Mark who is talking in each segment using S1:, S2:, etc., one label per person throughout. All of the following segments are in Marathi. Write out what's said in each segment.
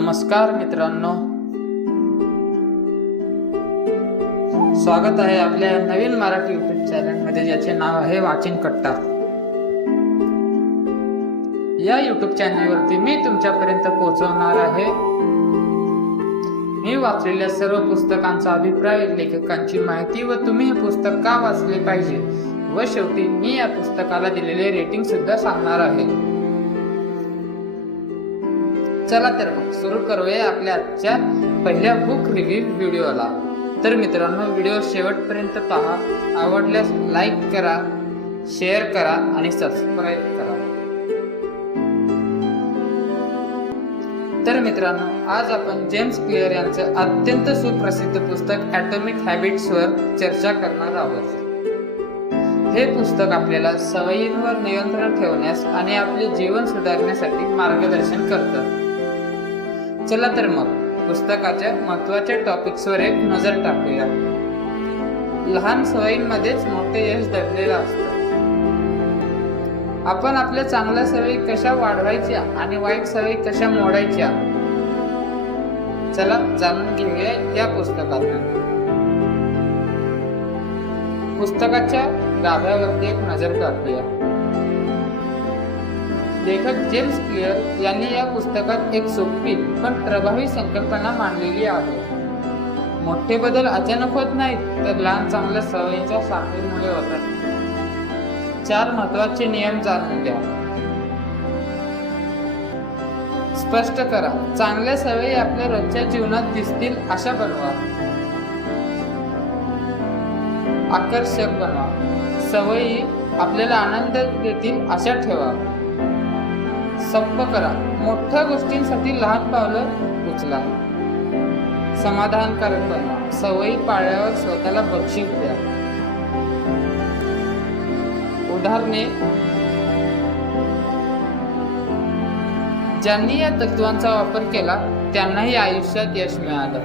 S1: नमस्कार मित्रांनो. स्वागत आहे आपल्या नवीन मराठी युट्यूब चॅनलमध्ये ज्याचे नाव आहे वाचिन कट्टा. या युट्यूब चॅनलवरती मी तुमच्यापर्यंत पोहोचवणार आहे. मी वाचलेल्या सर्व पुस्तकांचा अभिप्राय लेखकांची माहिती व तुम्ही हे पुस्तक का वाचले पाहिजे? व शेवटी मी या पुस्तकाला दिलेले रेटिंग सुद्धा सांगणार आहे. चला तर मग सुरू करूया आपल्या आजच्या पहिल्या बुक रिव्ह्यू व्हिडिओला तर मित्रांनो व्हिडिओ शेवटपर्यंत पहा. आवडल्यास लाईक करा शेअर करा आणि सबस्क्राईब करा. तर मित्रांनो आज आपण जेम्स क्लिअर यांचं अत्यंत सुप्रसिद्ध पुस्तक ॲटॉमिक हॅबिट्सवर चर्चा करणार आहोत. हे पुस्तक आपल्याला सवयींवर नियंत्रण ठेवण्यास आणि आपले जीवन सुधारण्यासाठी मार्गदर्शन करतं. चला तर मग पुस्तकाच्या महत्त्वाच्या टॉपिक्सवर एक नजर टाकूया. लहान सवयींमध्येच मोठे यश दडलेलं असतं. आपण आपल्या चांगल्या सवयी कशा वाढवायच्या आणि वाईट सवयी कशा मोडायच्या? चला जाणून घेऊया या पुस्तकातून. पुस्तकाच्या गाभ्यावरती एक नजर टाकूया. लेखक जेम्स क्लिअर यांनी या पुस्तकात एक सोपी पण प्रभावी संकल्पना मांडलेली आहे. मोठे बदल अचानक होत नाहीत तर लहान चांगल्या सवयीच्या साखळीमुळे होतात. चार महत्त्वाचे नियम जाणून घ्या. स्पष्ट करा चांगल्या सवयी आपल्या रोजच्या जीवनात दिसतील अशा बनवा. आकर्षक बनवा. सवयी आपल्याला आनंद देतील अशा ठेवा. संप करा. मोठ्या गोष्टींसाठी लहान पावलं उचला. समाधानकारक बना सवयी पाळल्यावर स्वतःला बक्षीस द्या. उदाहरणे. ज्यांनी या तत्वांचा वापर केला त्यांनाही आयुष्यात यश मिळालं.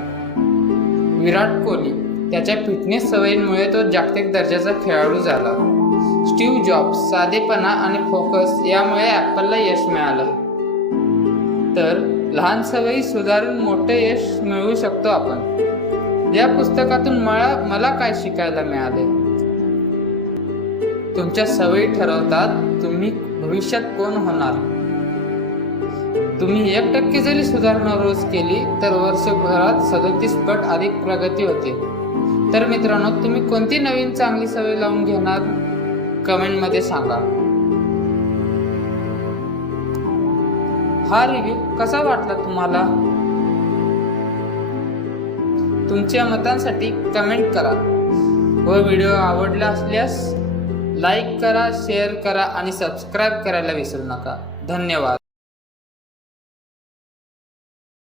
S1: विराट कोहली. त्याच्या फिटनेस सवयींमुळे तो जागतिक दर्जाचा खेळाडू झाला. स्टीव्ह जॉब्स साधेपणा आणि फोकस यामुळे ॲपलला यश मिळालं. तर लहान सवयी सुधारून मोठे यश मिळवू शकतो आपण. या पुस्तकातून मला मला काय शिकायला मिळाले? तुमच्या सवयी ठरवतात तुम्ही भविष्यात कोण होणार? तुम्ही एक टक्के जरी सुधारणा रोज केली तर वर्षभरात सदतीस पट अधिक प्रगती होते. तर मित्रांनो तुम्ही कोणती नवीन चांगली सवय लावून घेणार? कमेंटमध्ये सांगा. हा रिव्ह्यू कसा वाटला तुम्हाला? तुमच्या मतांसाठी कमेंट करा. व व्हिडिओ आवडला असल्यास लाईक करा शेअर करा आणि सबस्क्राईब करायला विसरू नका. धन्यवाद.